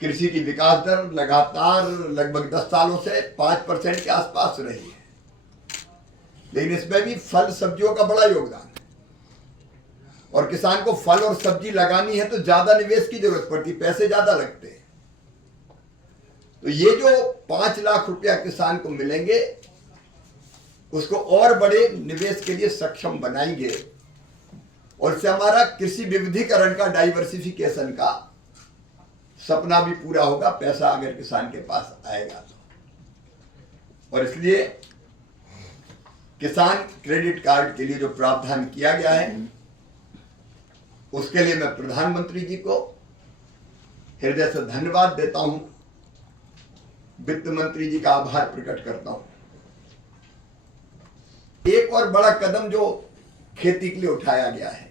कृषि की विकास दर लगातार लगभग 10 सालों से 5% के आसपास रही है, लेकिन इसमें भी फल सब्जियों का बड़ा योगदान है। और किसान को फल और सब्जी लगानी है तो ज्यादा निवेश की जरूरत पड़ती, पैसे ज्यादा लगते हैं। तो ये जो 5 लाख रुपया किसान को मिलेंगे, उसको और बड़े निवेश के लिए सक्षम बनाएंगे और इससे हमारा कृषि विविधीकरण का, डाइवर्सिफिकेशन का सपना भी पूरा होगा, पैसा अगर किसान के पास आएगा तो। और इसलिए किसान क्रेडिट कार्ड के लिए जो प्रावधान किया गया है, उसके लिए मैं प्रधानमंत्री जी को हृदय से धन्यवाद देता हूं, वित्त मंत्री जी का आभार प्रकट करता हूं। एक और बड़ा कदम जो खेती के लिए उठाया गया है,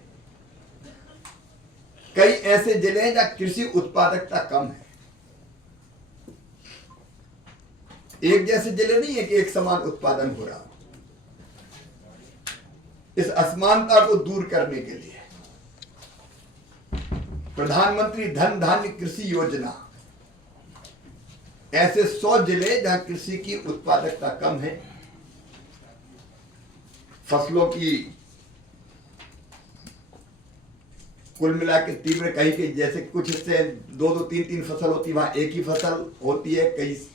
कई ऐसे जिले हैं जहां कृषि उत्पादकता कम है। एक जैसे जिले नहीं है कि एक समान उत्पादन हो रहा। इस असमानता को दूर करने के लिए प्रधानमंत्री धन धान्य कृषि योजना, ऐसे 100 जिले जहां कृषि की उत्पादकता कम है, फसलों की कुल मिला के तीव्र, कहीं के जैसे कुछ हिस्से 2-2, 3-3 फसल होती, वहां एक ही फसल होती है, कई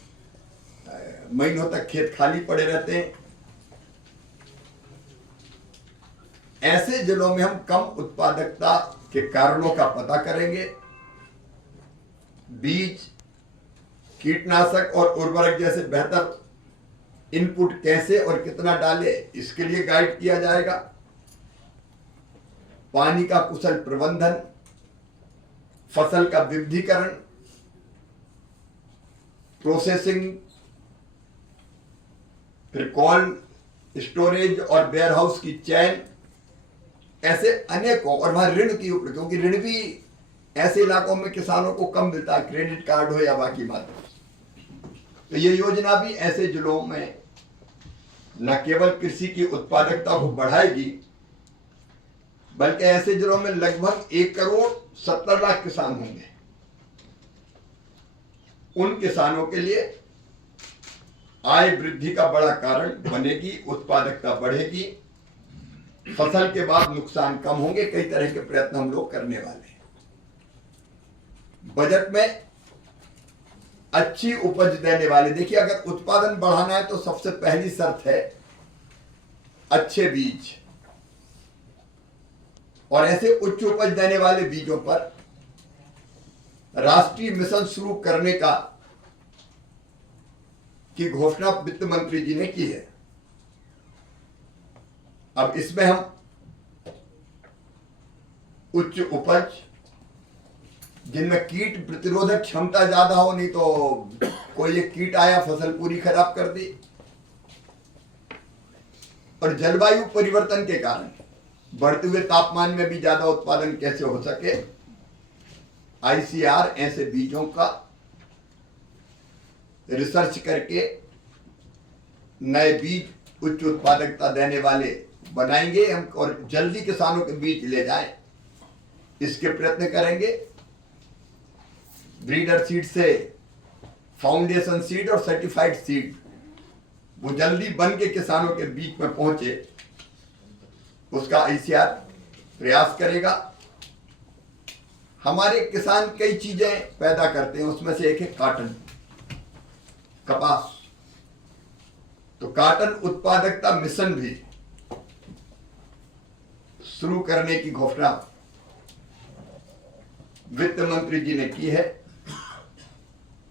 महीनों तक खेत खाली पड़े रहते हैं। ऐसे जिलों में हम कम उत्पादकता के कारणों का पता करेंगे, बीज, कीटनाशक और उर्वरक जैसे बेहतर इनपुट कैसे और कितना डाले, इसके लिए गाइड किया जाएगा। पानी का कुशल प्रबंधन, फसल का विविधीकरण, प्रोसेसिंग, फिर कोल्ड स्टोरेज और वेयरहाउस की चैन, ऐसे अनेकों। और वहां ऋण की उपलब्धि, क्योंकि ऋण भी ऐसे इलाकों में किसानों को कम मिलता है, क्रेडिट कार्ड हो या बाकी बात। तो ये योजना भी ऐसे जिलों में न केवल कृषि की उत्पादकता को बढ़ाएगी, बल्कि ऐसे जिलों में लगभग 1,70,00,000 किसान होंगे। उन किसानों के लिए आय वृद्धि का बड़ा कारण बनेगी, उत्पादकता बढ़ेगी, फसल के बाद नुकसान कम होंगे। कई तरह के प्रयत्न हम लोग करने वाले हैं। बजट में अच्छी उपज देने वाले, देखिए अगर उत्पादन बढ़ाना है तो सबसे पहली शर्त है अच्छे बीज, और ऐसे उच्च उपज देने वाले बीजों पर राष्ट्रीय मिशन शुरू करने की घोषणा वित्त मंत्री जी ने की है। अब इसमें हम उच्च उपज, जिनमें कीट प्रतिरोधक क्षमता ज्यादा हो, नहीं तो कोई एक कीट आया फसल पूरी खराब कर दी, और जलवायु परिवर्तन के कारण बढ़ते हुए तापमान में भी ज्यादा उत्पादन कैसे हो सके, ICR ऐसे बीजों का रिसर्च करके नए बीज उच्च उत्पादकता देने वाले बनाएंगे हम, और जल्दी किसानों के बीज ले जाएं, इसके प्रयत्न करेंगे। ब्रीडर सीड से फाउंडेशन सीड और सर्टिफाइड सीड वो जल्दी बन के किसानों के बीच में पहुंचे, उसका ICR प्रयास करेगा। हमारे किसान कई चीजें पैदा करते हैं, उसमें से एक है कॉटन, कपास। तो कॉटन उत्पादकता मिशन भी शुरू करने की घोषणा वित्त मंत्री जी ने की है।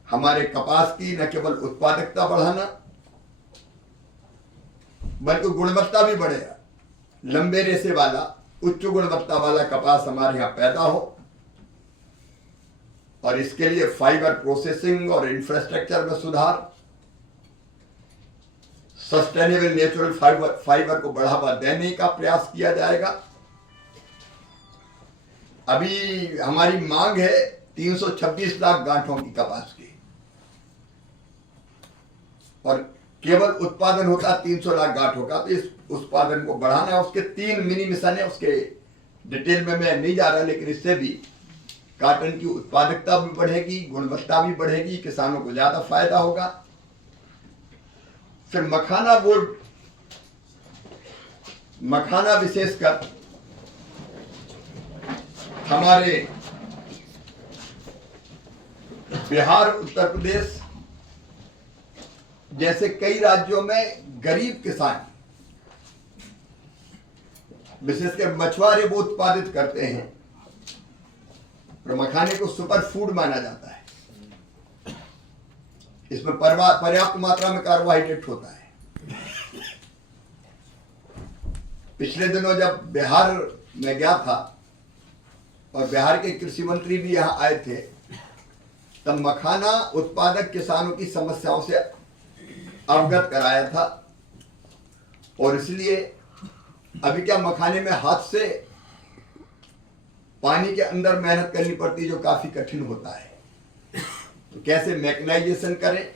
हमारे कपास की न केवल उत्पादकता बढ़ाना, बल्कि गुणवत्ता भी बढ़ेगा। लंबे रेशे वाला, उच्च गुणवत्ता वाला कपास हमारे यहां पैदा हो, और इसके लिए फाइबर प्रोसेसिंग और इंफ्रास्ट्रक्चर में सुधार, सस्टेनेबल नेचुरल फाइबर को बढ़ावा देने का प्रयास किया जाएगा। अभी हमारी मांग है 326 लाख गांठों की कपास की, और केवल उत्पादन होता 300 लाख गांठों का, तो इस उत्पादन को बढ़ाना है। उसके 3 मिनी मिशन है, उसके डिटेल में मैं नहीं जा रहा, लेकिन इससे भी कॉटन की उत्पादकता भी बढ़ेगी, गुणवत्ता भी बढ़ेगी, किसानों को ज्यादा फायदा होगा। फिर मखाना बोर्ड, मखाना विशेषकर हमारे बिहार, उत्तर प्रदेश जैसे कई राज्यों में गरीब किसान, विशेषकर मछुआरे, वो उत्पादित करते हैं। और मखाने को सुपर फूड माना जाता है। इसमें पर्याप्त मात्रा में कार्बोहाइड्रेट होता है। पिछले दिनों जब बिहार में गया था और बिहार के कृषि मंत्री भी यहां आए थे, तब मखाना उत्पादक किसानों की समस्याओं से अवगत कराया था। और इसलिए अभी क्या, मखाने में हाथ से पानी के अंदर मेहनत करनी पड़ती है, जो काफी कठिन होता है। तो कैसे मैकेनाइजेशन करें,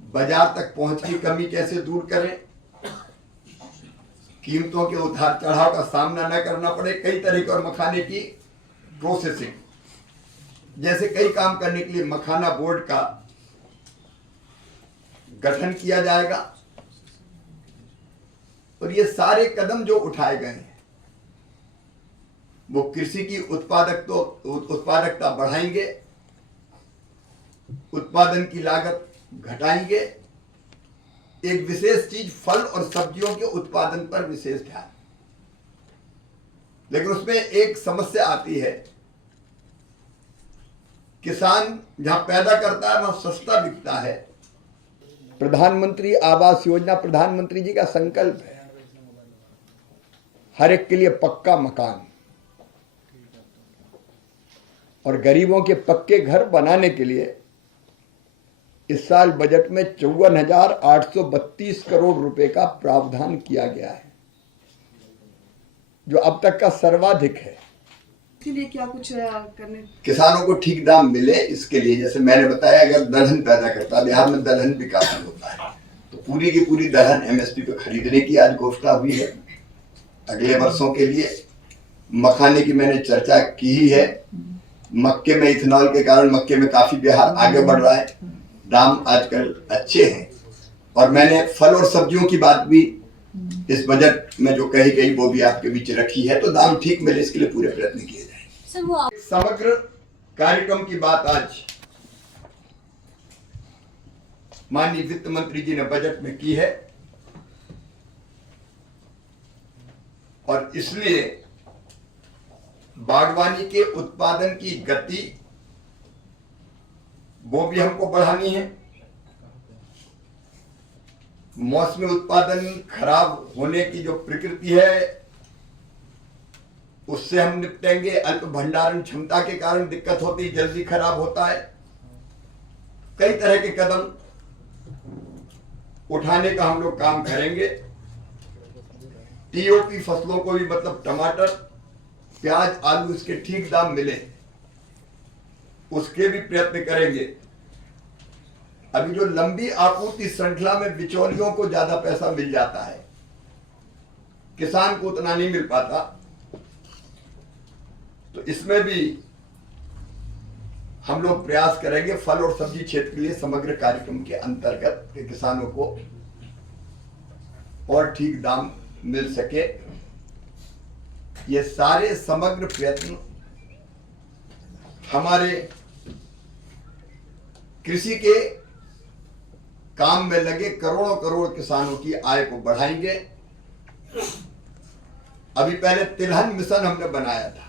बाजार तक पहुंच की कमी कैसे दूर करें, कीमतों के उतार चढ़ाव का सामना न करना पड़े, कई तरीके और मखाने की प्रोसेसिंग जैसे कई काम करने के लिए मखाना बोर्ड का गठन किया जाएगा। और ये सारे कदम जो उठाए गए हैं वो कृषि की उत्पादकता बढ़ाएंगे, उत्पादन की लागत घटाएंगे। एक विशेष चीज, फल और सब्जियों के उत्पादन पर विशेष ध्यान। लेकिन उसमें एक समस्या आती है, किसान जहां पैदा करता है वहां सस्ता बिकता है। प्रधानमंत्री आवास योजना, प्रधानमंत्री जी का संकल्प है हर एक के लिए पक्का मकान, और गरीबों के पक्के घर बनाने के लिए इस साल बजट में 54,832 करोड़ रुपए का प्रावधान किया गया है, जो अब तक का सर्वाधिक है। इसके लिए क्या कुछ करने, किसानों को ठीक दाम मिले, इसके लिए जैसे मैंने बताया, अगर दलहन पैदा करता है, बिहार में दलहन भी काफी होता है, तो पूरी की पूरी दलहन एमएसपी पे खरीदने की आज घोषणा हुई है अगले वर्षों के लिए। मखाने की मैंने चर्चा की ही है। मक्के में इथेनॉल के कारण मक्के में काफी बिहार आगे बढ़ रहा है, दाम आजकल अच्छे हैं। और मैंने फल और सब्जियों की बात भी इस बजट में जो कही गई वो भी आपके बीच रखी है, तो दाम ठीक मिले इसके लिए पूरे प्रयत्न किए जाए। समग्र कार्यक्रम की बात आज माननीय वित्त मंत्री जी ने बजट में की है, और इसलिए बागवानी के उत्पादन की गति वो भी हमको बढ़ानी है। मौसमी उत्पादन खराब होने की जो प्रकृति है उससे हम निपटेंगे। अल्प भंडारण क्षमता के कारण दिक्कत होती, जल्दी खराब होता है। कई तरह के कदम उठाने का हम लोग काम करेंगे। टीओपी फसलों को भी, मतलब टमाटर, प्याज, आलू, इसके ठीक दाम मिले उसके भी प्रयत्न करेंगे। अभी जो लंबी आपूर्ति श्रृंखला में बिचौलियों को ज्यादा पैसा मिल जाता है, किसान को उतना नहीं मिल पाता, तो इसमें भी हम लोग प्रयास करेंगे फल और सब्जी क्षेत्र के लिए समग्र कार्यक्रम के अंतर्गत कि किसानों को और ठीक दाम मिल सके। ये सारे समग्र प्रयत्न हमारे कृषि के काम में लगे करोड़ों करोड़ किसानों की आय को बढ़ाएंगे। अभी पहले तिलहन मिशन हमने बनाया था,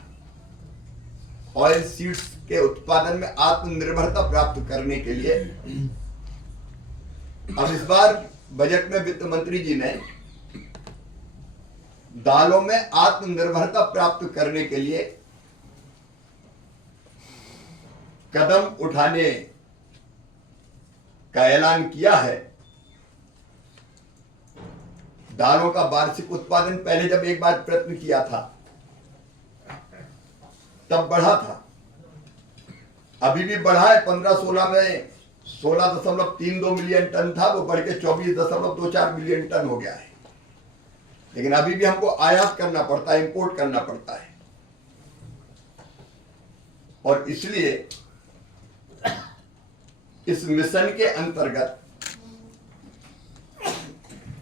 ऑयल सीड्स के उत्पादन में आत्मनिर्भरता प्राप्त करने के लिए। अब इस बार बजट में वित्त मंत्री जी ने दालों में आत्मनिर्भरता प्राप्त करने के लिए कदम उठाने का ऐलान किया है। दालों का वार्षिक उत्पादन पहले जब एक बार प्रयत्न किया था तब बढ़ा था, अभी भी बढ़ा है। 15-16 में 16.32 मिलियन टन था, वो बढ़ के 24.24 मिलियन टन हो गया है। लेकिन अभी भी हमको आयात करना पड़ता है, इंपोर्ट करना पड़ता है। और इसलिए इस मिशन के अंतर्गत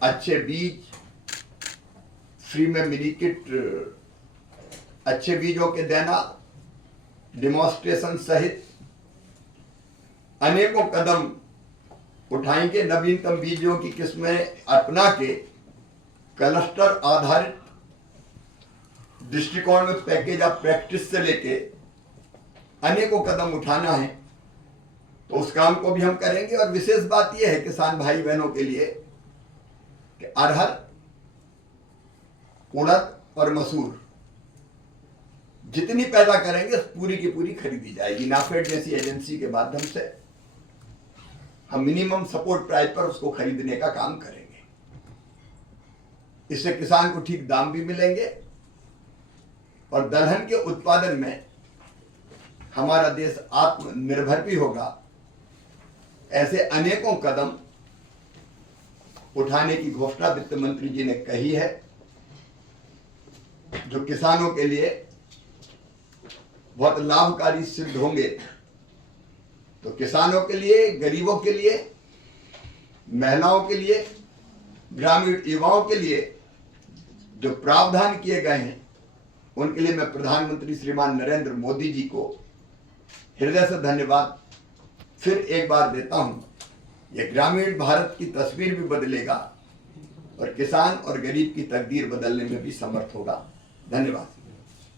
अच्छे बीज, फ्री में मिनी किट, अच्छे बीजों के देना, डिमॉन्स्ट्रेशन सहित अनेकों कदम उठाएंगे। नवीनतम बीजों की किस्में अपना के क्लस्टर आधारित दृष्टिकोण में पैकेज ऑफ प्रैक्टिस से लेके अनेकों कदम उठाना है, तो उस काम को भी हम करेंगे। और विशेष बात यह है किसान भाई बहनों के लिए कि अरहर, उड़द और मसूर जितनी पैदा करेंगे पूरी की पूरी खरीदी जाएगी। नाफेड जैसी एजेंसी के माध्यम से हम मिनिमम सपोर्ट प्राइस पर उसको खरीदने का काम करेंगे। इससे किसान को ठीक दाम भी मिलेंगे और दलहन के उत्पादन में हमारा देश आत्मनिर्भर भी होगा। ऐसे अनेकों कदम उठाने की घोषणा वित्त मंत्री जी ने कही है, जो किसानों के लिए बहुत लाभकारी सिद्ध होंगे। तो किसानों के लिए, गरीबों के लिए, महिलाओं के लिए, ग्रामीण युवाओं के लिए जो प्रावधान किए गए हैं, उनके लिए मैं प्रधानमंत्री श्रीमान नरेंद्र मोदी जी को हृदय से धन्यवाद फिर एक बार देता हूं। यह ग्रामीण भारत की तस्वीर भी बदलेगा और किसान और गरीब की तकदीर बदलने में भी समर्थ होगा। धन्यवाद।